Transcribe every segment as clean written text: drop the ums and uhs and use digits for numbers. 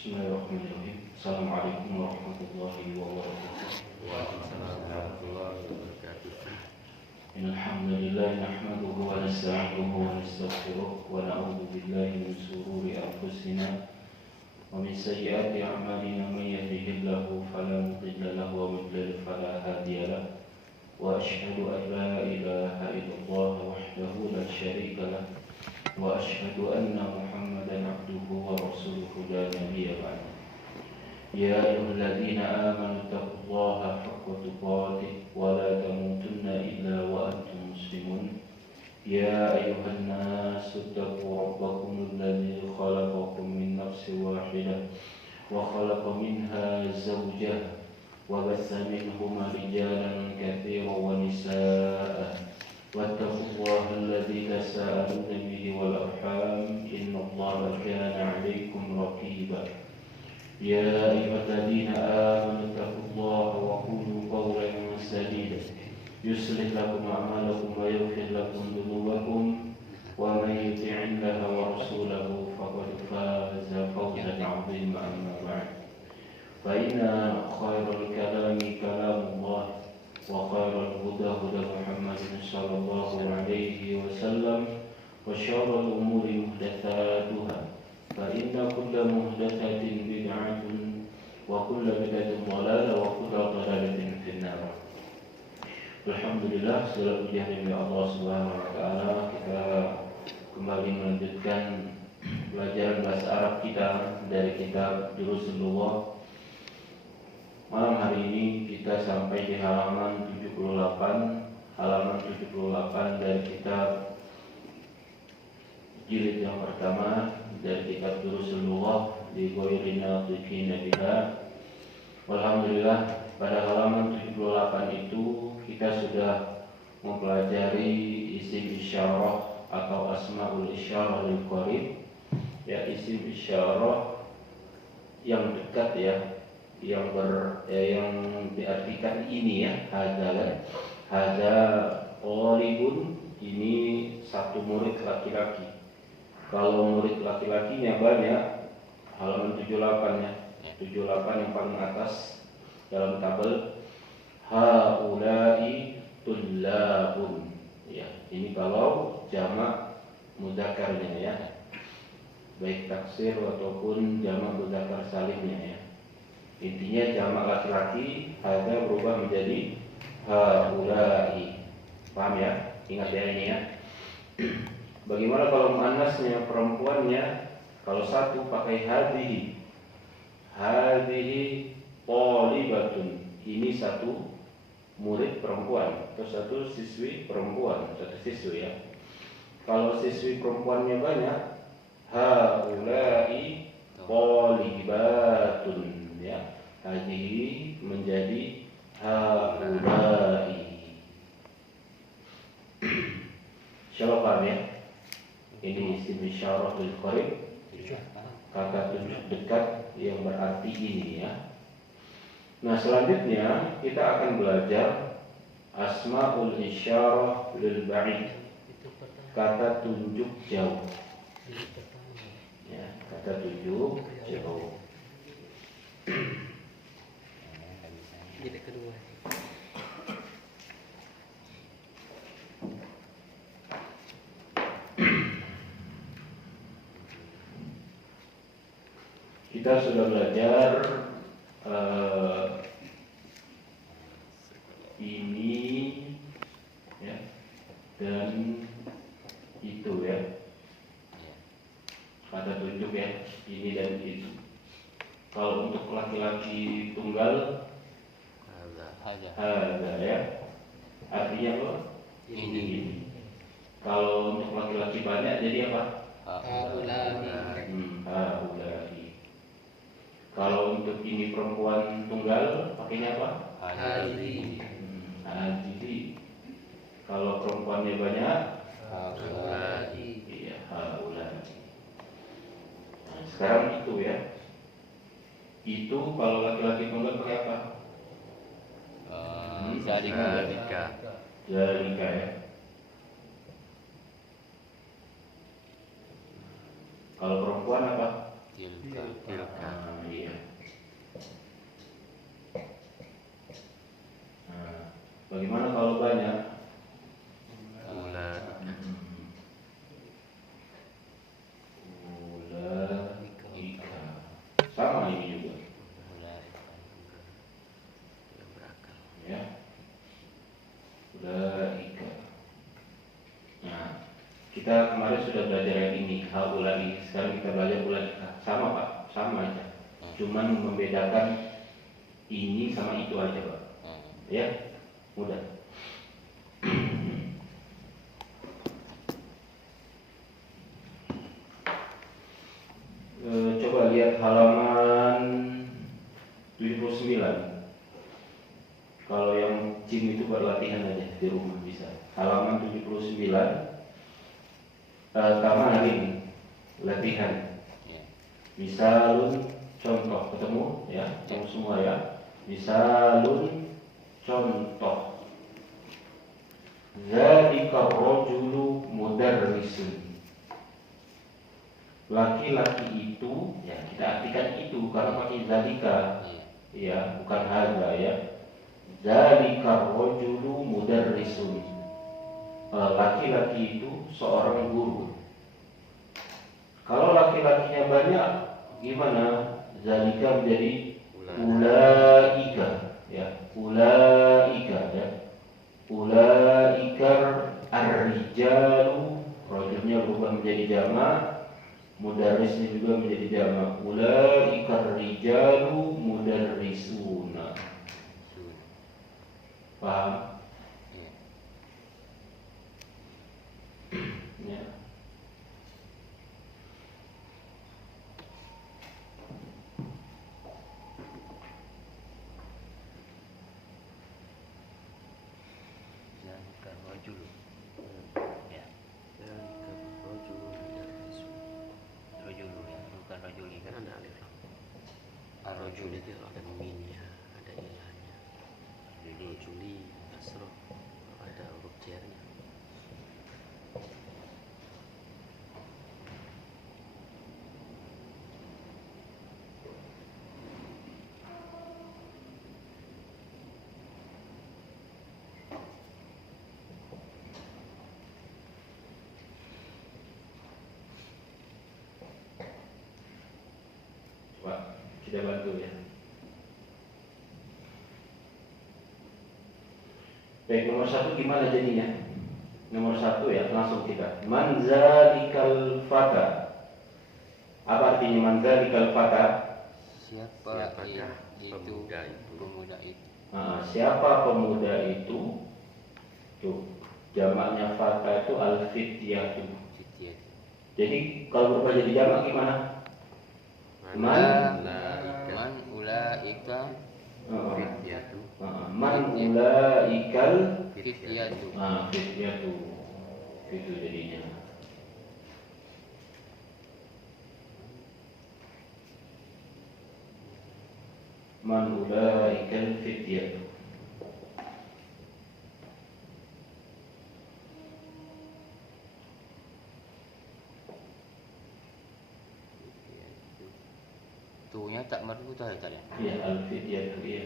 Bismillahirrahmanirrahim. Assalamualaikum warahmatullahi wabarakatuh. Waalaikumsalam warahmatullahi wabarakatuh. Alhamdulillah nahmaduhu wa nasta'inuhu wa nastaghfiruh wa na'udzu billahi min shururi anfusina wa min sayyiati a'malina may yahdihillahu fala mudilla lahu wa may yudlil fala hadiya lahu wa asyhadu an la ilaha illallah wahdahu la syarika lahu wa asyhadu anna Muhammadan abduhu wa rasuluhu la nabiyya ba'dahu. يا أيها الذين آمنوا اتقوا الله حق تقاته ولا تموتن إلا وأنتم مسلمون. يا أيها الناس اتقوا ربكم الذي خلقكم من نفس واحدة وخلق منها زوجها وبث منهما رجالا كثيرا ونساء واتقوا الله الذي تساءلون به والأرحام إن الله كان عليكم رقيبا. يا أيها الذين آمنوا اتقوا الله وقولوا قولا سديدا يصلح لكم أعمالكم ويغفر لكم ذنوبكم ومن يطع الله ورسوله فقد فاز فوزا عظيما. أما بعد فإن خير الكلام كلام الله وخير الهدى هدى محمد صلى الله عليه وسلم وشر الأمور محدثاتها فإن كل محدثة بدعة وكل بدعة ضلالة وكل ضلالة في النار. Alhamdulillah, segala puji bagi Allah Subhanahu wa taala. Kita kembali melanjutkan pelajaran bahasa Arab kita dari kitab Durusulullah. Malam hari ini kita sampai di halaman 78 dari kitab jilid yang pertama dari kitab Durusulullah di Ghairina Tuqina Biha. Alhamdulillah, pada halaman 78 itu kita sudah mempelajari isim isyarah atau asmaul isyarah lil qarib, ya, isim isyarah yang dekat, ya, yang diartikan ini, ya, hada qalibun, ini satu murid laki-laki. Kalau murid laki-lakinya banyak, halaman 78, ya, 78 yang paling atas dalam tabel, haula'i tullabun, ya, ini kalau jamak mudzakarnya, ya, baik taksir ataupun jamak mudzakar salimnya, ya. Intinya jamak laki-laki hada berubah menjadi haula'i. Paham, ya? Ingat, ya, ini, ya. Bagaimana kalau muannasnya, perempuannya? Kalau satu pakai hadhihi thalibatun, ini satu murid perempuan atau satu siswi perempuan, satu siswi, ya. Kalau siswi perempuannya banyak, haula'i thalibatun, ya. Hadhihi menjadi haula'i. Insyaallah paham, ya? Ini isim isyarah lil qarib, kata tunjuk dekat yang berarti ini, ya. Nah, selanjutnya kita akan belajar asmaul isyarah lil ba'id, kata tunjuk jauh, ya, kata tunjuk jauh. Kita sudah belajar ini, ya, dan itu, ya, kata tunjuk, ya, ini dan itu. Kalau untuk laki-laki tunggal, hada, ya, artinya apa? Ini. Kalau untuk laki-laki banyak jadi apa? Haula'i. Kalau untuk ini perempuan tunggal pakainya apa? Hadhihi. Kalau perempuannya banyak, haula'i. Iya, haula'i. Nah, sekarang itu, ya. Itu kalau laki-laki tunggal pakai apa? Zalika. Zalika, ya. Kalau perempuan apa? Tilka. Iya. Nah, bagaimana kalau banyak? Ulaika. Ulaika. Sama ini juga. Yang berakal. Ya. Ulaika. Nah, kita kemarin sudah belajar yang ini, haulai. Sekarang kita belajar ulaika. Sama Pak, sama aja. Cuman membedakan ini sama itu aja Pak. Ya, mudah. Coba lihat halaman 79. Kalau yang gym itu buat latihan aja di rumah bisa. Halaman 79. Pertama hari ini latihan. Misalun contoh, ketemu ya, ketemu semua ya. Misalun contoh. Zalika rajulu mudarrisun. Laki-laki itu, ya kita artikan itu karena pakai zalika, ya bukan hadza ya. Zalika rajulu mudarrisun. Laki-laki itu seorang guru. Kalau laki-lakinya banyak, gimana? Zalika menjadi ulaika, ya ulaika ya. Ulaika ar-rijalu, rajulnya berubah menjadi jamak, mudarrisnya juga menjadi jamak. Ulaika ar-rijalu mudarrisuna. Paham? Ya. Rojul itu ada minnya, ada ilahnya. Jadi rojuli asro ada huruf jernya. Coba kita bantu ya. Baik, nomor 1 gimana jadinya? Nomor 1 ya, langsung kita. Manzalikal fata. Apa artinya manzalikal fata? Siapakah pemuda itu? Siapa pemuda itu? Tuh, jamaknya fata itu al-fityatu. Jadi kalau berubah jadi jamak gimana? Man ulaika fityatu. Man ulaikal Fityatu. fityatu. Itu jadinya. Man ulaikal fityatu. Tuhnya tak marbuta ya tadi. Iya, al-fityatu iya.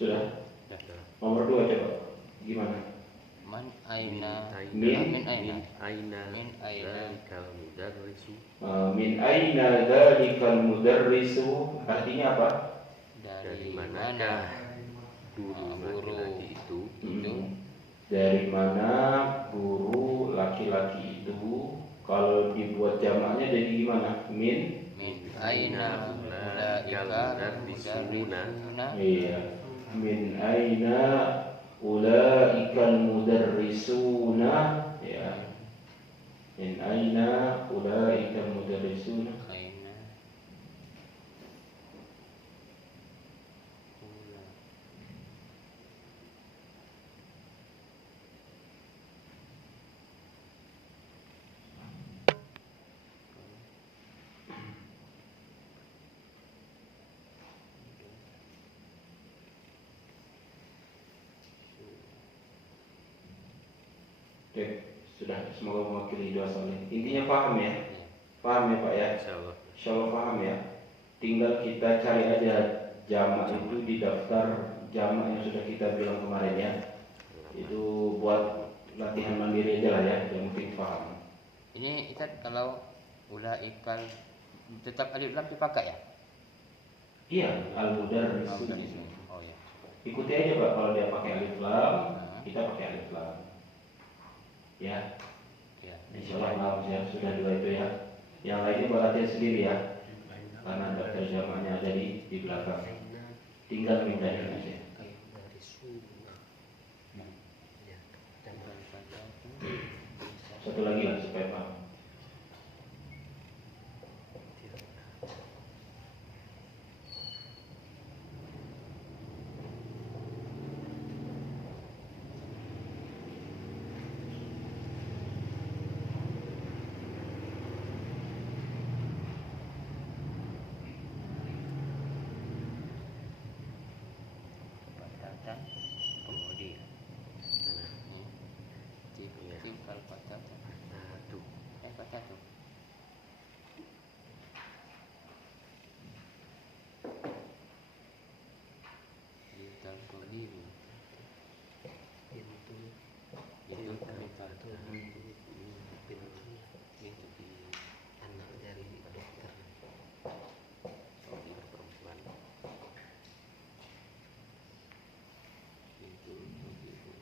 Sudah? Nomor 2 coba. Gimana? Man aina Min aina zalikal mudarrisu. Min aina dzalikal mudarrisu artinya apa? Dari manakah guru laki-laki itu? Dari mana guru laki-laki itu? Kalau dibuat jamaknya jadi gimana? Min aina ulaika mudarrisuna. Iya. Min aina ulaikal mudarrisuna ya. Min aina ulaikal mudarrisuna. Aina Oke, sudah, semoga mewakili doa soleh. Intinya paham ya? Iya. Paham ya Pak ya? Insyaallah. Insya Allah paham ya. Tinggal kita cari aja jamak itu di daftar jamak yang sudah kita bilang kemarin ya. Itu buat latihan mandiri aja lah ya, yang penting paham. Ini Ustaz kalau ula ikal tetap alif lam dipakai ya? Iya, al-mudar Oh, bukan di itu. sini. Oh ya. Ikuti aja Pak, kalau dia pakai alif lam, kita pakai alif lam. Ya, Ya. insya Allah maaf ya, sudah dua itu ya. Yang lainnya buat latihan sendiri ya, karena daftar jamaknya ada di belakang. Tinggal mindahin aja. Satu lagi lah supaya paham. Patatan kemudian. Cikal patatan. Patatu. Cikal kodiru. Itu patatu. Itu di anak dari dokter. Dokter perempuan. Itu begitu.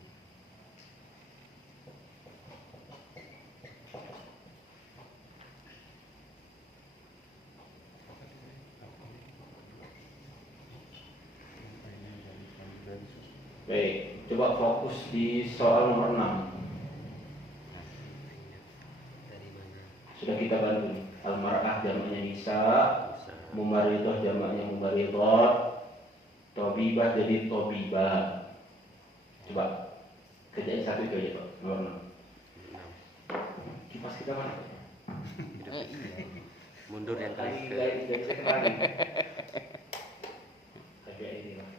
Baik, coba fokus di soal nomor 6. Sudah kita bantu nih. Al-mar'ah jamaknya nisa, mumaridah jamaknya mumaridah, tobibah jadi tobibah. Coba kerjain satu itu aja Pak, nomor 6. Kipas kita mana? Iya. Mundur yang Kali kali dari kemarin. Tapi ini lah.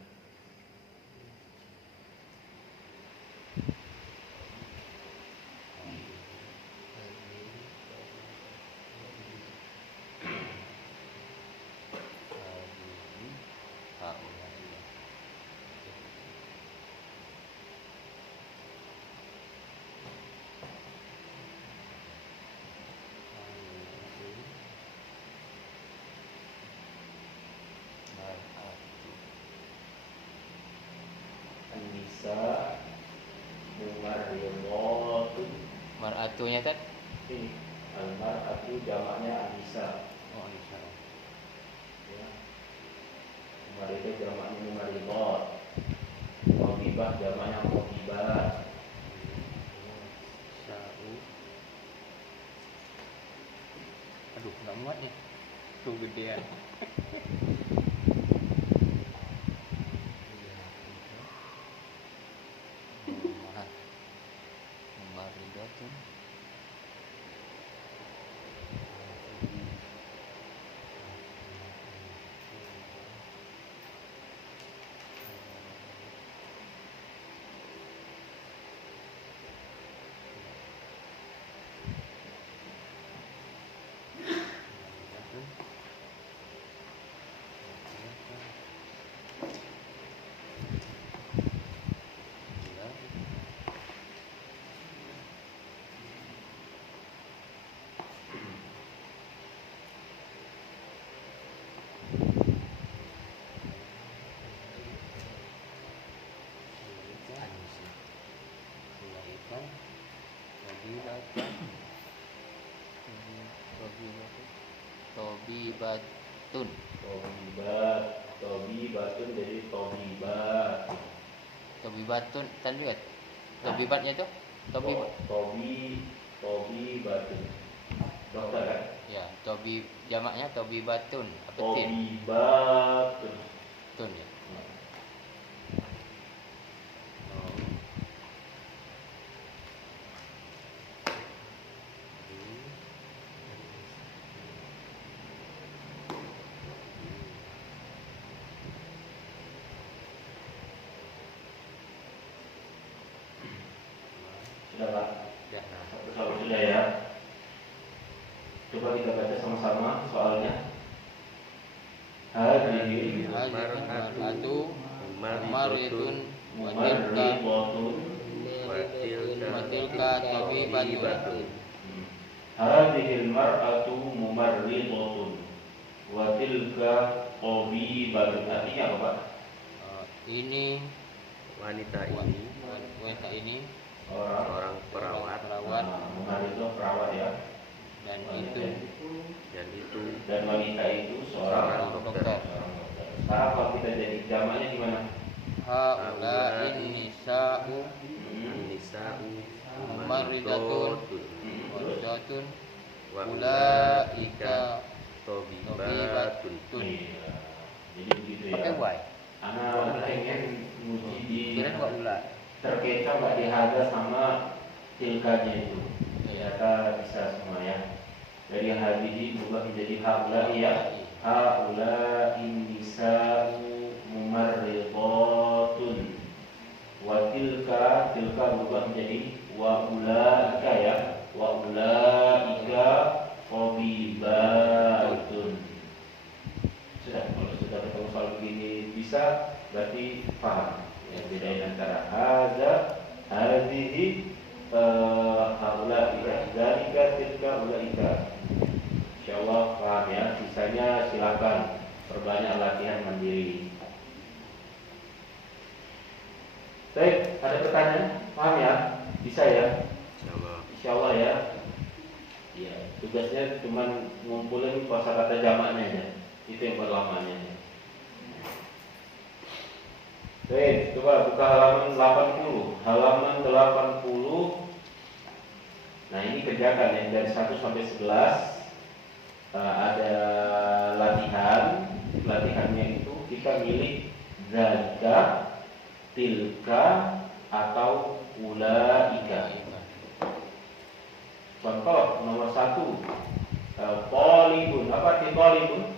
Nisa, mumarridatu. Mar'atunya Ustaz? Ini al-mar'atu jamaknya Anisa. Oh, Aisyah. Ya. Mumaridah jamaknya mumaridat. Tobibah jamaknya tobibat. Sya'u. Aduh, enggak muat nih. Tuh gedean. Mumaridatun. Tobibatun. Tobibat, tobibatun jadi tobibat. Tobibatun kan juga. Tobibatnya itu tobibat. Tobibatun. Dokter kan? Ya, jamaknya tobibatun. Apa tin? Tobibatun. Tun ya. Sudah Pak? ulang soalnya. Hadhihi mar'atu maridun wa mumarridatun. tilka tabibatun. Hadhil mar'atu mumarridatun wa tilka tabibatun. Artinya apa, Pak? Ini wanita ini wanita ini Orang perawat mumarridah perawat ya. dan wanita itu seorang dokter. Sekarang kalau kita jadi jamaknya gimana? Haula nisa'u nisa'u maridatun wadatun wa ulaika tabibatun. Iya. Jadi begitu ya. pakai wai Anak pengen nguji di kira dua ula terkecoh nggak dihaga sama tilkanya itu. Ternyata bisa semua ya. Dari hadhihi berubah menjadi haula ya. Haula nisa'u mumarridatun. Wa tilka berubah menjadi wa ulaika ya. Wa ulaika tabibatun. Sudah, kalau sudah ketemu soal begini bisa, berarti paham. Yang bedain antara hadza, hadhihi, haula, dzalika, tilka, ulaika. Insyaallah paham ya. Sisanya silakan perbanyak latihan mandiri. Baik, ada pertanyaan? Paham ya? Bisa ya? Insyaallah ya. Ya, tugasnya cuma ngumpulin kosakata jamaknya aja. Itu yang berlamanya. Baik, coba buka halaman 80. Halaman 80. Nah, ini kerjakan ya dari 1 sampai 11. Ada latihan. Latihannya itu kita milih zalika, tilka, atau ulaika. Contoh nomor 1. Talibun. Apa arti talibun?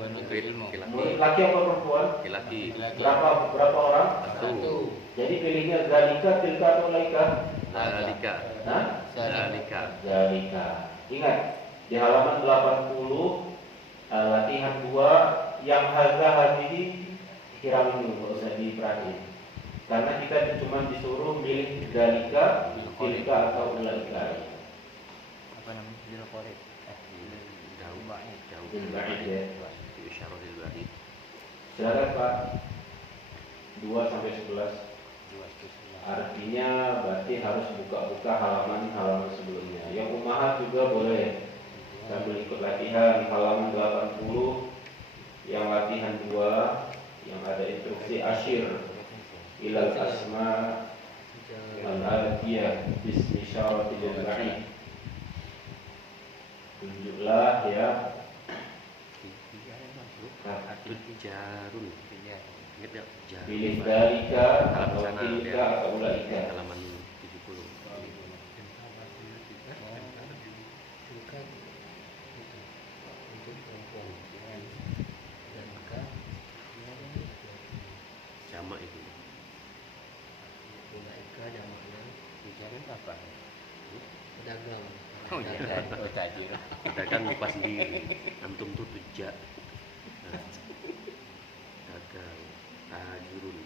Murid laki apa perempuan? Laki. Berapa orang? Satu. Jadi pilihnya zalika, tilka, atau ulaika? Zalika. Hah? Zalika. Zalika. Ingat, di halaman 80 latihan 2 yang hadza hadhihi kira dulu, nggak usah diperhatiin. Karena kita cuma disuruh milih zalika, tilka, atau ulaika. apa namanya dilkorek Jauh. Dilba'id ya. Isyarah dilba'id. Silakan Pak. 2 sampai 11. Artinya berarti harus buka-buka halaman-halaman sebelumnya. Yang umahat juga boleh sambil ikut latihan halaman 80. Yang latihan 2 yang ada instruksi asyir ilal asma al-atiyah bismi syaratil ba'id. Tunjuklah ya Jarun. Ingat enggak? Jarun. pilih dalika atau tilka atau ulaika. Halaman 70. Jamak itu. pedagang Kita kan lupa sendiri. Antum tuh tujak. Dagang. Tajirun.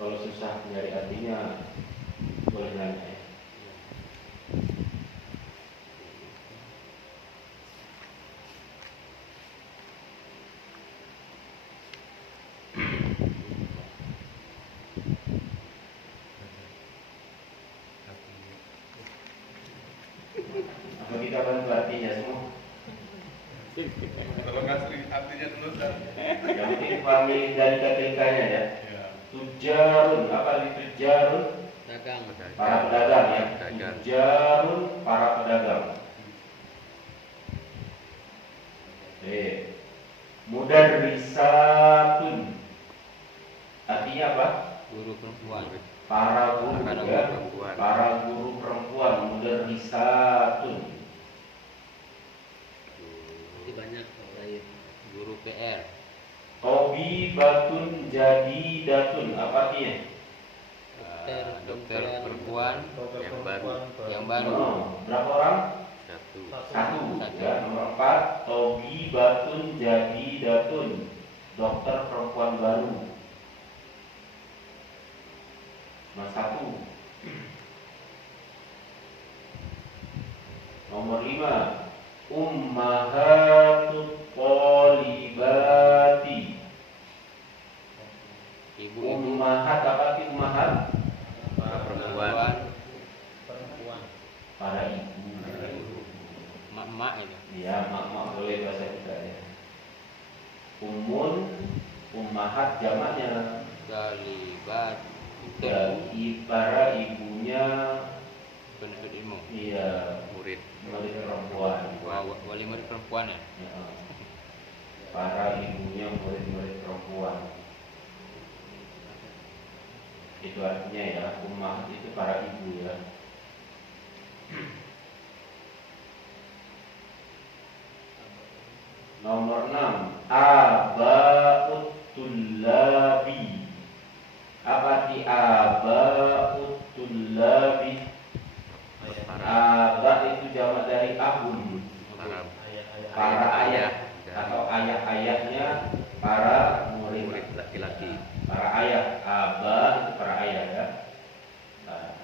Kalau susah nyari artinya boleh nanya ya. Apa kita bantu artinya semua? Kalau nggak sering artinya dulu kan? Yang penting pahami dari ketingkahnya ya. Ya. Tujarun, apa itu tujarun? Dagang. Para pedagang ya. Pedagang. Tujarun, para pedagang. Mudarrisatun. Artinya apa? Guru perempuan. Para guru Para ya. guru perempuan. Para guru perempuan. Mudarrisatun. Itu banyak lain. Guru PR. Tobibatun jadidatun. Apa artinya? Dokter perempuan yang baru. Berapa orang? Satu. Satu. Ya, nomor 4. Tobibatun jadidatun. Dokter perempuan baru. Nomor 1. Nomor 5. Ummahatut thalibati. Ibu-ibu Ummahat apa sih ummahat? Perempuan. Para ibu. mak-mak itu. Ya, mak-mak boleh bahasa kita ya. Ummun, ummahat jamaknya. Galibat. Dari para ibunya, Penuntut ilmu. iya, Murid. murid perempuan. Wali murid perempuan ya. Ya. Para ibunya murid-murid perempuan. Itu artinya ya, ummahat itu para ibu ya. Nomor 6. Aba'ut tullabi. Apa arti aba'ut tullabi? Aba itu jamak dari abun. Para ayah atau ayah-ayahnya para murid. Murid laki-laki. Para ayah, aba itu para ayah ya. Nah.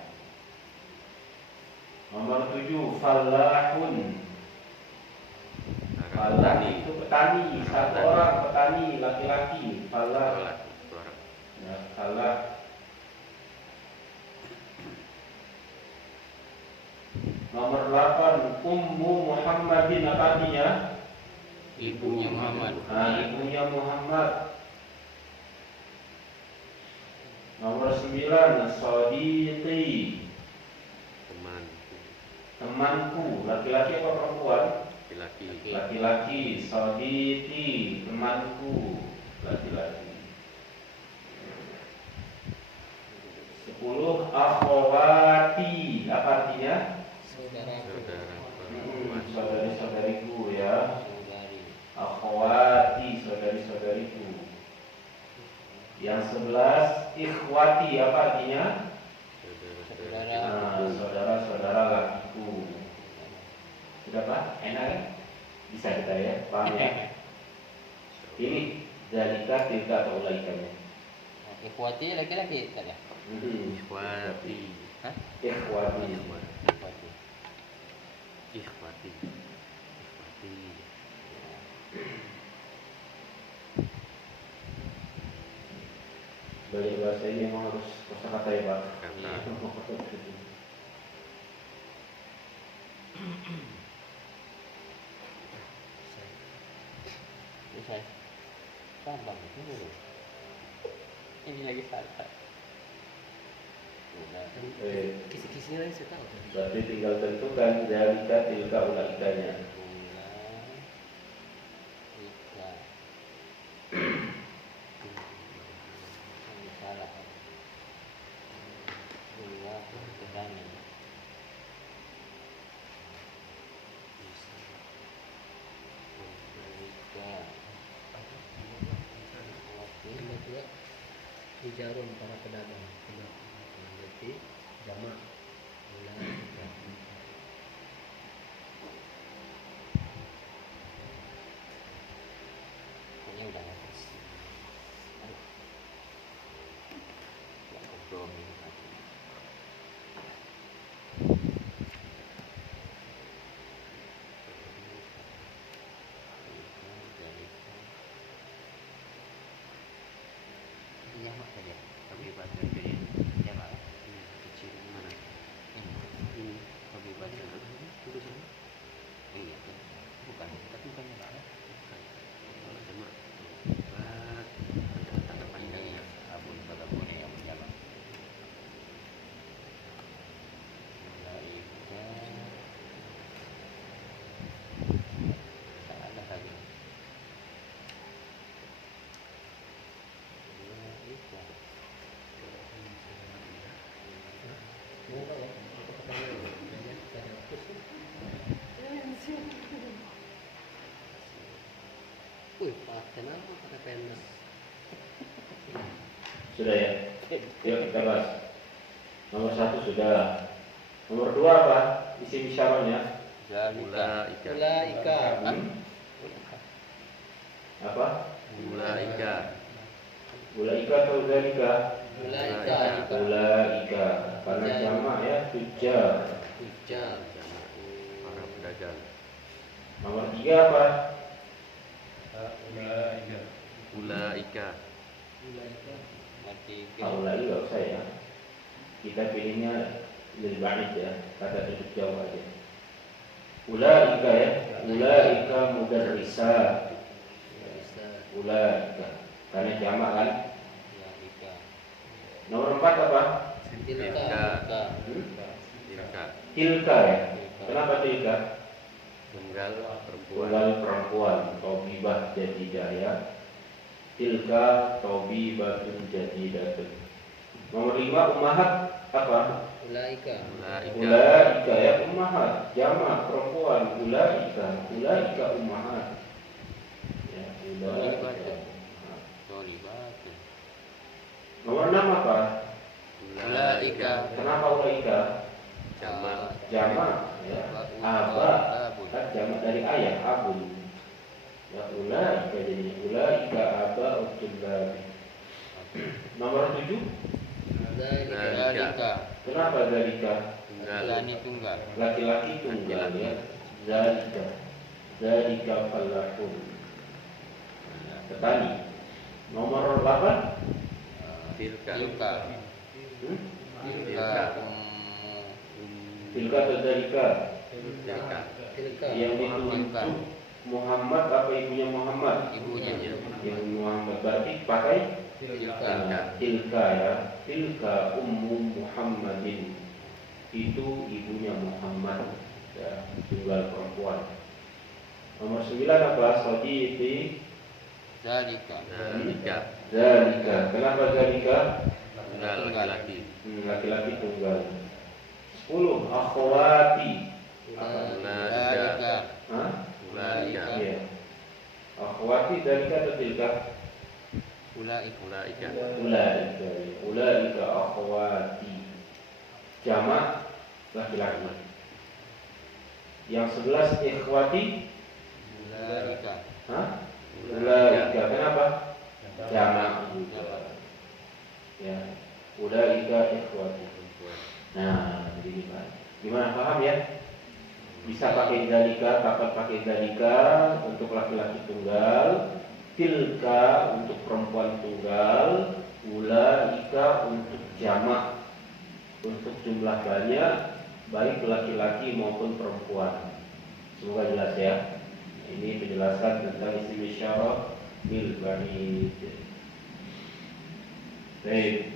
Nomor 7. Falahun. Falah itu petani, satu orang petani laki-laki. Falah. Ya, falah. Nomor 8. Ummu Muhammadin apa artinya? Ibunya Muhammad. Nah, ibunya Muhammad. Nomor 9. Sodiqi. Temanku, laki-laki apa perempuan? Laki-laki. Laki-laki. Sodiqi, temanku, laki-laki. 10. Akhwati, apa artinya? Saudaraku. Saudari-saudariku ya. Saudari. Akhwati, saudari-saudariku. Yang 11. Ikhwati, apa artinya? Saudara. Nah, saudara-saudara lakiku. Sudah Pak? Enak kan? Bisa kita ya, paham ya? Ini zalika tilka atau ulaikanya. Ikhwati laki-laki tak ya? Ikhwati. Hah? Ikhwati. Ikhwati. Ikhwati. Belajar bahasa ini memang harus kosakata ya Pak. Selesai. Tambang itu. Ini lagi santai. Kisi-kisinya lagi saya tahu. Berarti tinggal tentukan zalika tilka ulaikanya. Salah. Dua petani. Hijarun para pedagang. Berarti jamak. Ini udah habis. Kenapa pakai pendas? Sudah ya? Yuk kita bahas. Nomor 1 sudah. Nomor 2 apa? Isim isyarahnya. Ulaika. Ulaika. Apa? Ulaika. Ulaika atau zalika? Ulaika. Ulaika. Karena jamak ya, tujar. Ujar. Para pedagang. Nomor 3 apa? Ulaika. Mati. Ulai nggak usah ya. Kita pilihnya lebih banyak ya, kata tutup jauh aja. Ulaika ya. Ulaika mudarrisa. Ulaika. Karena jamak kan. Ulaika. Nomor 4 apa? Tilka. Tilka. Tilka ya. Kenapa tilka? Tunggal perempuan. Tunggal perempuan. Tobibah jadidah ya. Tilka tobibatun jadidatun. Nomor 5 ummahat apa? Ulaika. Ulaika ya ummahat. Jamak perempuan. Ulaika. Ulaika ummahat. Ya, ulaika. Tolibatu. Nomor 6 apa? Ulaika. Kenapa ulaika? Jamak. Jamak ya. Aba kan jamak dari ayah abun. Ya ulaika jadinya ulaika aba utullabi. Nomor 7. Zalika. Kenapa zalika? Lani tunggal. Laki-laki tunggal ya. Zalika. Zalika falahun. Petani. Nomor 8. Tilka. Tilka. Tilka. Tilka atau zalika? Tilka. Tilka. Yang ditunjuk Muhammad apa ibunya Muhammad? Ibunya. Ibu Muhammad berarti pakai Tilka. tilka ya. Tilka ummu Muhammadin. Itu ibunya Muhammad ya, tunggal perempuan. Nomor 9 apa? Sadiqi. Zalika. Zalika. Zalika. Kenapa zalika? Tunggal laki-laki. Laki-laki tunggal. 10 akhwati. Zalika. Hah? Ulaika. Iya. Akhwati zalika atau tilka? Ulaika. Ulaika. Ulaika. Ulaika akhwati. Jamak laki-laki. Yang 11 ikhwati. Ulaika. Hah? Ulaika. Kenapa? Jamak juga. Ya. Ulaika ikhwati. Nah, begini Pak. Gimana paham ya? Bisa pakai dalika, kapan pakai dalika untuk laki-laki tunggal, tilka untuk perempuan tunggal, ulaika untuk jamak, untuk jumlah banyak, baik laki-laki maupun perempuan. Semoga jelas ya. Ini penjelasan tentang isim isyarah bil ba'id. Baik.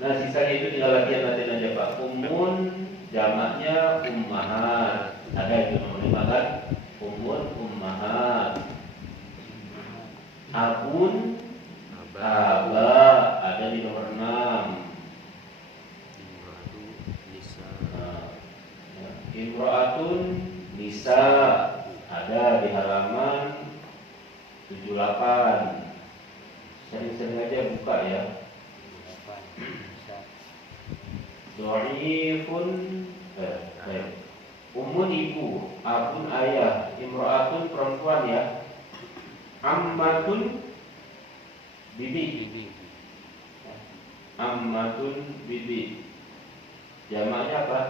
Nah sisanya itu tinggal latihan aja Pak. Ummun jamaknya ummahat. Ada itu nomor 5 kan? Ummun ummahat. Abun aba ada di nomor 6. Imratu nisa. Imro'atun nisa ada di halaman 78. Sering-sering aja buka ya. Do'ifun Ummun ibu, abun ayah, imro'atun perempuan ya. Ammatun bibi. Ammatun bibi. Jamaknya apa?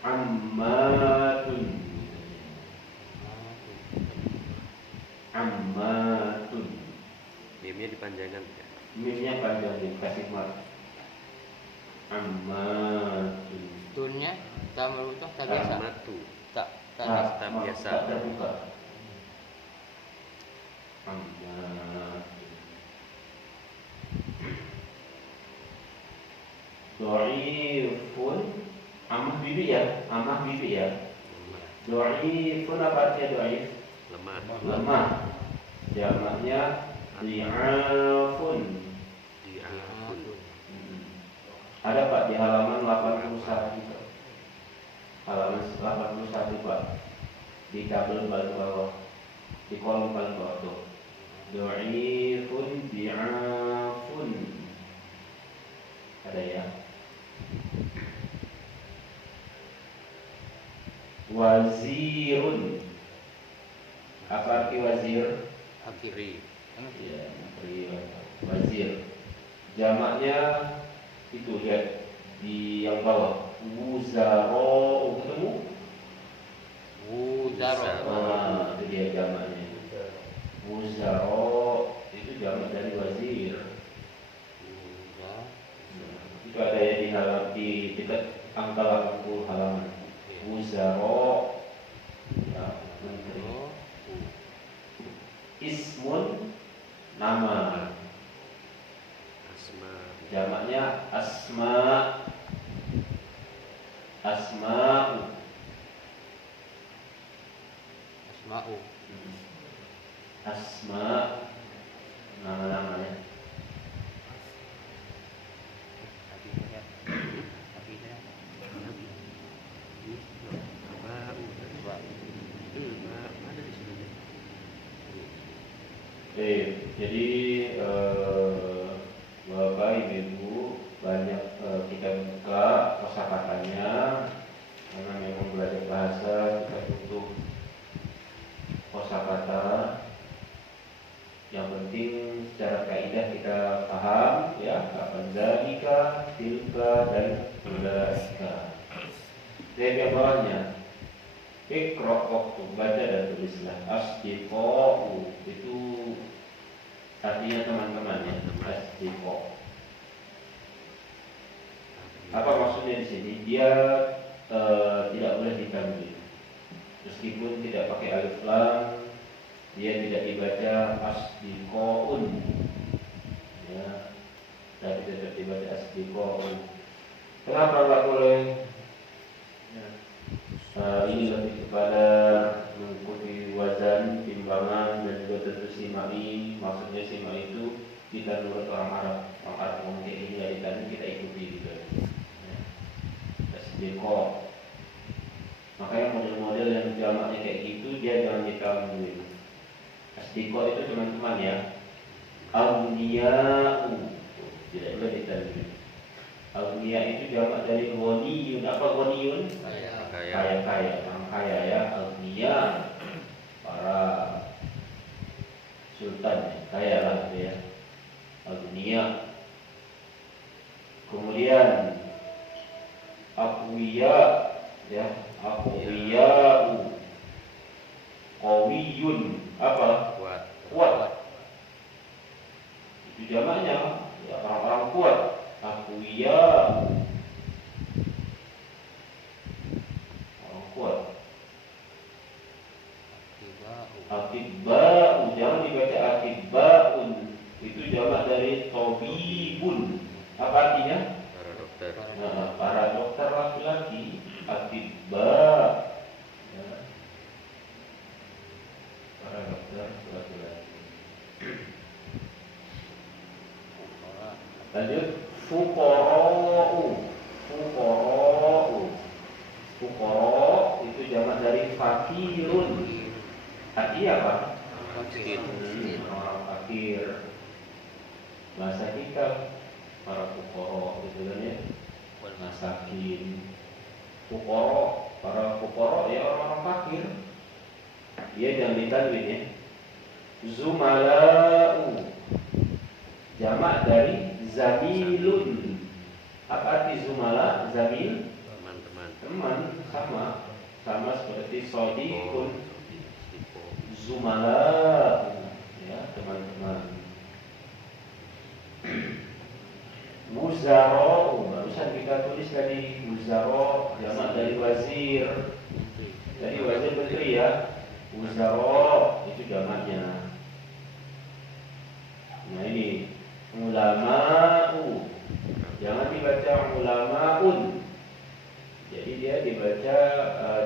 Ammatun. Ammatun. Mimnya dipanjangkan ya. Mimnya panjang dikasih mat. Ammatun. Tunnya tak merutah tak biasa. Amatu. Tak Tak biasa. Tak terbuka. Ammatun. Do'ifun. Amah bibi ya. Amah bibi ya. Do'ifun apa artinya do'if? Lemah. Lemah. Jamaknya di'afun. Diafun. Ada Pak di halaman 81. Halaman 81 Pak. Di tabel paling bawah. di kolom paling bawah tuh. Dhaifun, di'afun. Ada ya. Wazirun. Apa arti wazir? Akhiri. Ya, wazir. Jamaknya itu lihat di yang bawah. Wuzaro, ketemu? Wuzaro. Nah, itu dia jamaknya. Wuzaro itu jamak dari wazir. Itu ada ya di halaman di dekat angka 80 halaman. Wuzaro, ya, menteri. Ismun, nama. Asma. Jamaknya asma. Asma'u. Asma'u. Asma, nama-namanya. Ada di sini. Jadi Bapak Ibu banyak kita buka kosakatanya karena memang belajar bahasa kita butuh kosakata. Yang penting secara kaidah kita paham ya, kapan zalika, tilka dan ulaika. Dari yang bawahnya Ikra waktu baca dan tulislah. Asdiqo itu artinya teman-teman ya. Asdiqo. Apa maksudnya di sini? Dia tidak boleh ditambahin. Meskipun tidak pakai alif lam, dia tidak dibaca asdiqoun. Ya, tapi tetap dibaca asdiqoun. Kenapa nggak boleh? Ya. Ini lebih kepada mengikuti wazan, timbangan dan juga tentu simai. Maksudnya simai itu kita nurut orang Arab. Orang Arab ngomong kayak ini ya ditanya kita ikuti gitu. Ya. Asdiqo. Makanya model-model yang jamaknya kayak gitu dia jangan ditambahin. Asdiqo itu teman-teman ya. Awniya'u tidak boleh ditambahin. Awliya itu jamak dari ghaniyun. Apa ghaniyun? Kaya, orang kaya ya. Awliya para sultan, kaya lah gitu ya. Awliya. Kemudian aqwiya ya, aqwiya'u. Qawiyun apa? Kuat. Itu jamaknya ya, orang-orang kuat. Aqwiya, orang kuat. Atibba'u, jangan dibaca atibba'un. Itu jamak dari tabibun. Apa artinya? Para dokter. Nah, para dokter laki-laki. Atibba, ya. Para dokter laki-laki. Lanjut. Fuqara'u. Fuqara' itu jamak dari fakirun. Artinya apa? Orang fakir. Bahasa kita para fuqara' itu kan ya. Masakin. Fuqara', para fuqara' ya orang fakir. Dia jangan ditanwin ya. Zumala'u jamak dari zamilun. Apa arti zumala? Zamil teman, sama seperti sodikun. Zumala ya, teman-teman. Wuzaro, barusan kita tulis tadi. Wuzaro jamak dari wazir. Jadi wazir menteri ya. Wuzaro itu jamaknya. Nah ini ulama'u, jangan dibaca ulama'un. Jadi dia dibaca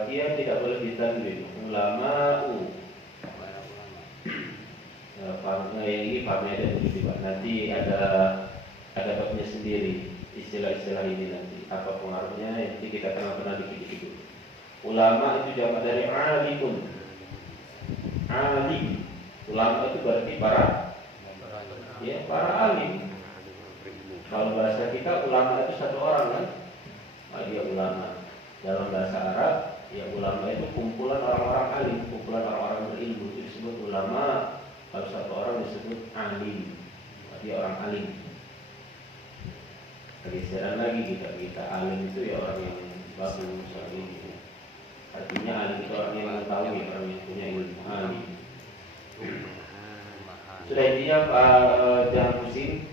dia tidak boleh ditanwin. Ulama'u. Ini pameda begitu Pak. Nanti ada babnya sendiri istilah-istilah ini nanti. Apa pengaruhnya? Nanti kita kenal dikit-dikit dulu. Ulama itu jamak dari alimun. alim. Ulama itu berarti para alim. Kalau bahasa kita ulama itu satu orang kan? Dia ulama. Dalam bahasa Arab, ya ulama itu kumpulan orang-orang alim, kumpulan orang-orang berilmu, itu disebut ulama. Kalau satu orang disebut alim, dia orang alim. Pergeseran lagi kita alim itu ya orang yang bagus, orang ini. Artinya alim itu orang yang mengetahui, orang yang punya ilmu. Alim. Sudah intinya jangan pusing,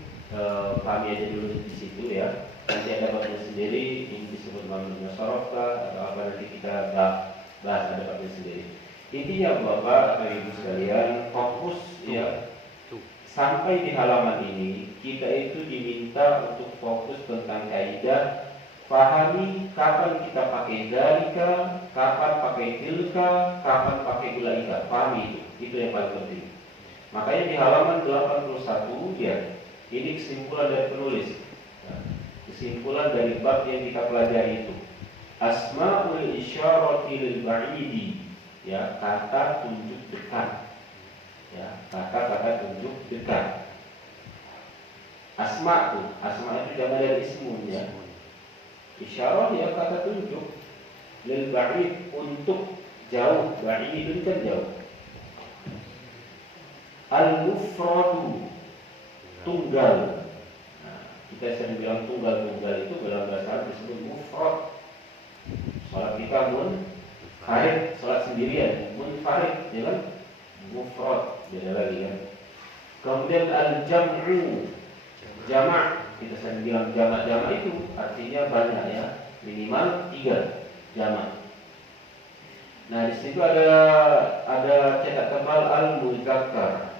pahami aja dulu di situ ya. Nanti ada babnya sendiri, ini disebut mamluknya sorofka atau apa, nanti kita bahas ada babnya sendiri. Intinya Bapak atau Ibu sekalian, fokus ya. Sampai di halaman ini kita itu diminta untuk fokus tentang kaidah, pahami kapan kita pakai zalika, kapan pakai tilka, kapan pakai ulaika. Pahami itu yang paling penting. Makanya di halaman 81 ya, ini kesimpulan dari penulis. Kesimpulan dari bab yang kita pelajari itu. Asma'ul isyarati lil ba'idi, ya, kata tunjuk dekat. Ya, kata-kata tunjuk dekat. Asma itu jangan dari ismun ya. Isyarah ya kata tunjuk. Lil ba'id untuk jauh, ba'id itu kan jauh. Al-mufradu tunggal. Nah, kita sering bilang tunggal itu dalam bahasa Arab disebut mufrad. Salat kita munfarid, salat sendirian munfarid, ya kan? Mufrad, beda lagi kan. Kemudian al-jam'u, jamak, kita sering bilang jamak itu artinya banyak ya, minimal 3 jamak. Nah di situ ada cetak tebal al-mudzakkar.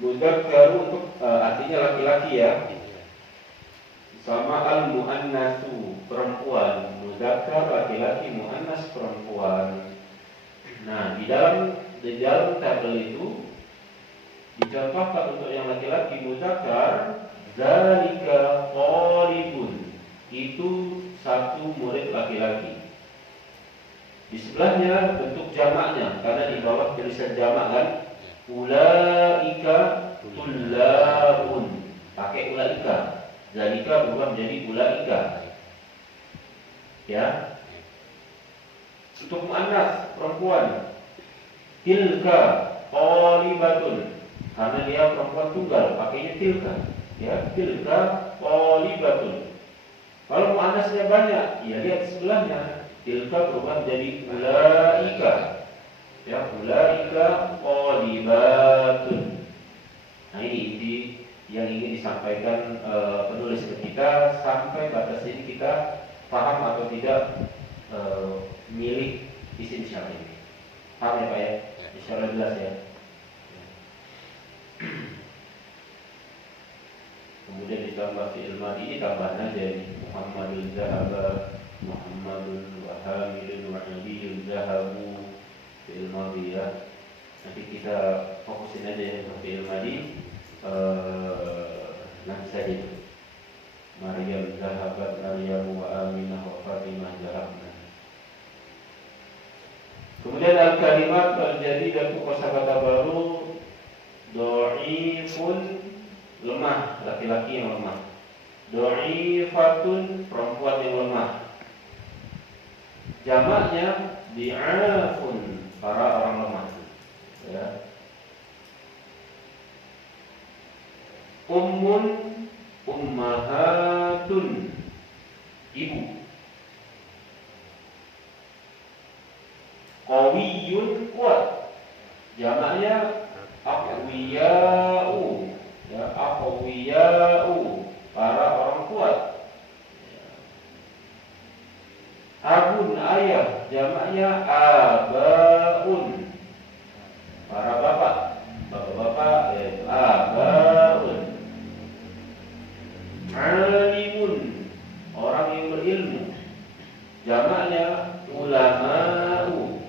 Mudzakkar untuk artinya laki-laki ya. Sama al-muannasu, perempuan. Mudzakkar laki-laki, muannas perempuan. Nah di dalam tabel itu dicontohkan untuk yang laki-laki mudzakkar, zalika talibun, itu satu murid laki-laki. Di sebelahnya bentuk jamaknya, karena di bawah tulisan jamak kan, ulaika tullabun, pakai ulaika. Zalika berubah menjadi ulaika. Ya. Untuk muannas perempuan, tilka talibatun, karena dia perempuan tunggal, pakainya tilka. Ya, tilka talibatun. Kalau muannasnya banyak, ya lihat sebelahnya, tilka berubah menjadi ulaika. Ya, ulaika talibatun. Nah ini inti yang ingin disampaikan penulis kita. Sampai batas ini kita paham atau tidak milih isim syar'i ini. Paham ya Pak ya? Insyaallah jelas ya. Kemudian ditambah fi'il madhi, ini tambahan aja nih. Muhammadul zahaba, Muhammadul wa hamilun wa nabiyul zahabu, fi'il madhi ya. Nanti kita fokusin aja ya fi'il madhi. Nanti saja itu. Maryam zahabat, Maryam wa Aminah wa Fatimah zahabna. Kemudian al-kalimat al-jadidatu kosakata baru, dhaifun, lemah, laki-laki yang lemah. Dhaifatun, perempuan yang lemah. Jamaknya di'afun, para orang lemah. Ya. Ummun, ummahatun, ibu. Qawiyun, kuat. Jamaknya aqwiya'u, ya, aqwiya'u, para orang kuat. Abun, ayah. Jamaknya abaun, para bapak. Bapak-bapak yaitu abaun. Alimun, orang yang berilmu. Jamaknya ulama'u,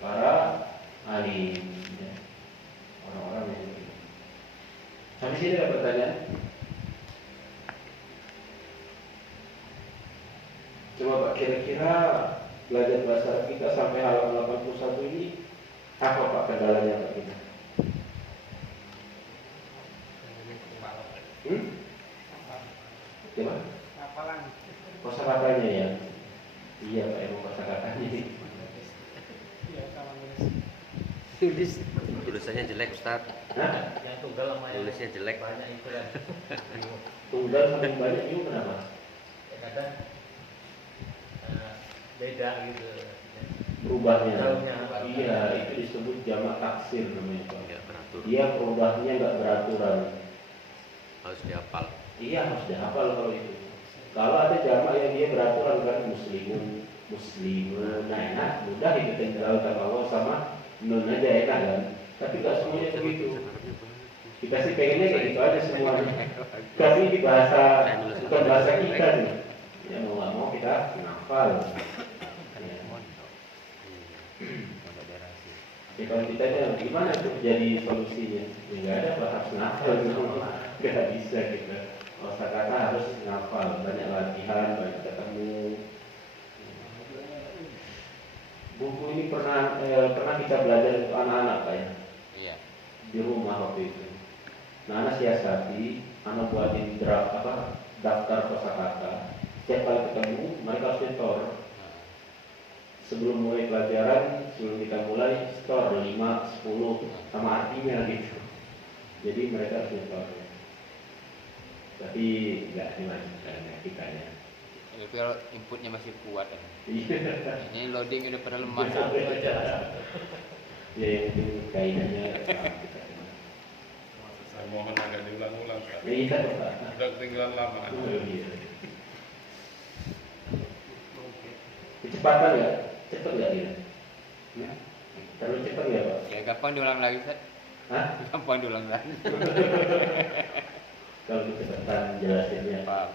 para alim, ya. Orang-orang yang berilmu. Sampai sini ada pertanyaan? Coba Pak, kira-kira belajar bahasa Arab kita sampai halaman 81 ini Apa Pak kendalanya Pak kita? Gimana? Hafalan. Kosakatanya ya? Iya Pak, emang kosakatanya. Tulis. Tulisannya jelek Ustaz. Hah? Yang tunggal sama yang Tulisnya jelek. banyak itu kan. Tunggal sama yang banyak itu kenapa? Kadang beda gitu. Berubahnya. Jauhnya. Iya, itu disebut jamak taksir namanya Pak. Enggak beratur. Dia perubahannya nggak beraturan. Harus dihafal. Iya harus dihafal kalau itu. Kalau ada jamak yang dia beraturan kan muslimun, muslimun, nah enak, mudah itu tinggal kalau sama nun aja enak kan. Tapi nggak semuanya begitu. Kita sih pengennya kayak gitu aja semuanya. Tapi di bahasa bukan bahasa kita nih. Ya mau nggak mau kita menghafal. Ya. Ya, kalau ditanya gimana tuh jadi solusinya? Ya nggak ada Pak, harus ngafal gitu. Nggak bisa kita. Kosakata harus ngafal, banyak latihan, banyak ketemu. Buku ini pernah kita belajar untuk anak-anak Pak ya, Iya. di rumah waktu itu. Nah, anak siasati, anak buatin daftar kosakata. Setiap kali ketemu, mereka harus nyetor. Sebelum mulai pelajaran, sebelum kita mulai, store 5, 10, sama artinya gitu. Jadi mereka harus nyetor. Tapi nggak dimasukkan ya kitanya. Tapi kalau inputnya masih kuat kan. Iya. Ini loading udah pada lemah. Ya yang penting kaitannya kita. Saya mohon agak diulang-ulang Pak. Iya Pak. Udah ketinggalan lama. Oh, iya. Kecepatan nggak? Cepat nggak dia? Ya. Terlalu cepat ya Pak? Ya gampang diulang lagi Ustaz. Hah? Gampang diulang lagi. Kalau kecepatan jelasinnya. Apa?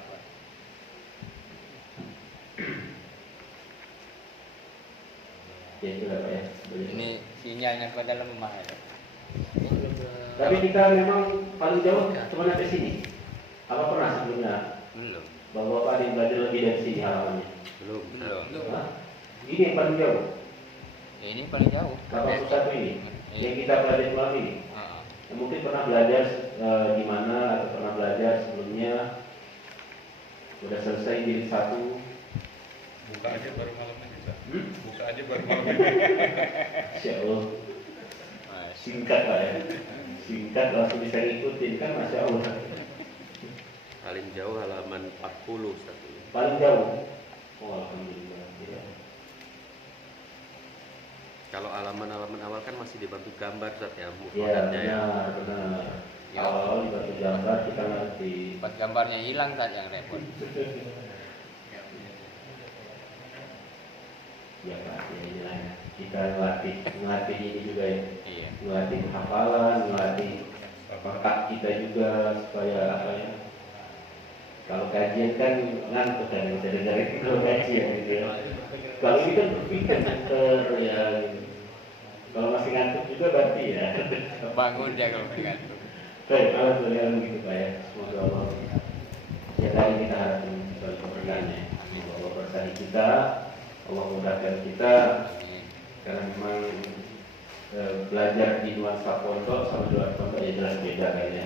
Ya itu lah Pak ya. Ini sinyalnya pada lemah ya. Tapi kita memang paling jauh cuma sampai sini. Apa pernah sebelumnya Belum. Bapak ada yang belajar lebih dari sini halamannya? Belum. Belum. Hah? Ini yang paling jauh. Ya, ini paling jauh. 81 ini. Yang kita pelajari malam ini. Heeh. Ya, mungkin pernah belajar di mana atau pernah belajar sebelumnya. Sudah selesai jilid 1. Buka aja baru malam ini Pak. Hmm? Buka aja baru malam ini. Insya Allah. Singkat Pak ya. Singkat langsung bisa ngikutin kan Masya Allah. Paling jauh halaman 40 Ustaz. Paling jauh. Oh, alhamdulillah. Ya. Kalau halaman-halaman awal kan masih dibantu gambar Ustaz ya, Ya, mufodatnya ya. benar. Ya. Awal dibantu gambar kita ngerti. Pas gambarnya hilang tadi yang repot. Ya Pak, ya inilah ya. Kita ngelatih ini juga ya. Iya. Ngelatih hafalan, ngelatih otak kita juga supaya apa ya. Kalau kajian kan ngantuk kan, bisa dengerin kalau kajian gitu ya. Kalau ini kan berpikir ya. Gitu. Kalau masih ngantuk juga berarti ya. Bangun dia kalau bergantung. Baik, alhamdulillah begitu Pak ya. Semoga Allah setiap hari kita harapin soal keberkahannya. Semoga Allah berkahi kita, Allah mudahkan kita. Amin. Karena memang belajar di nuansa pondok sama di luar pondok ya jelas beda kayaknya.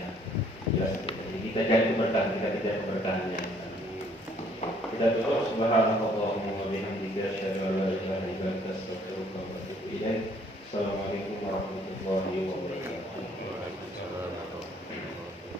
Jelas beda. Jadi kita cari keberkahan, kita kejar keberkahannya. Kita tutup subhanallah wa bihamdihi asyhadu an la ilaha illa anta astaghfiruka wa atubu ilaik.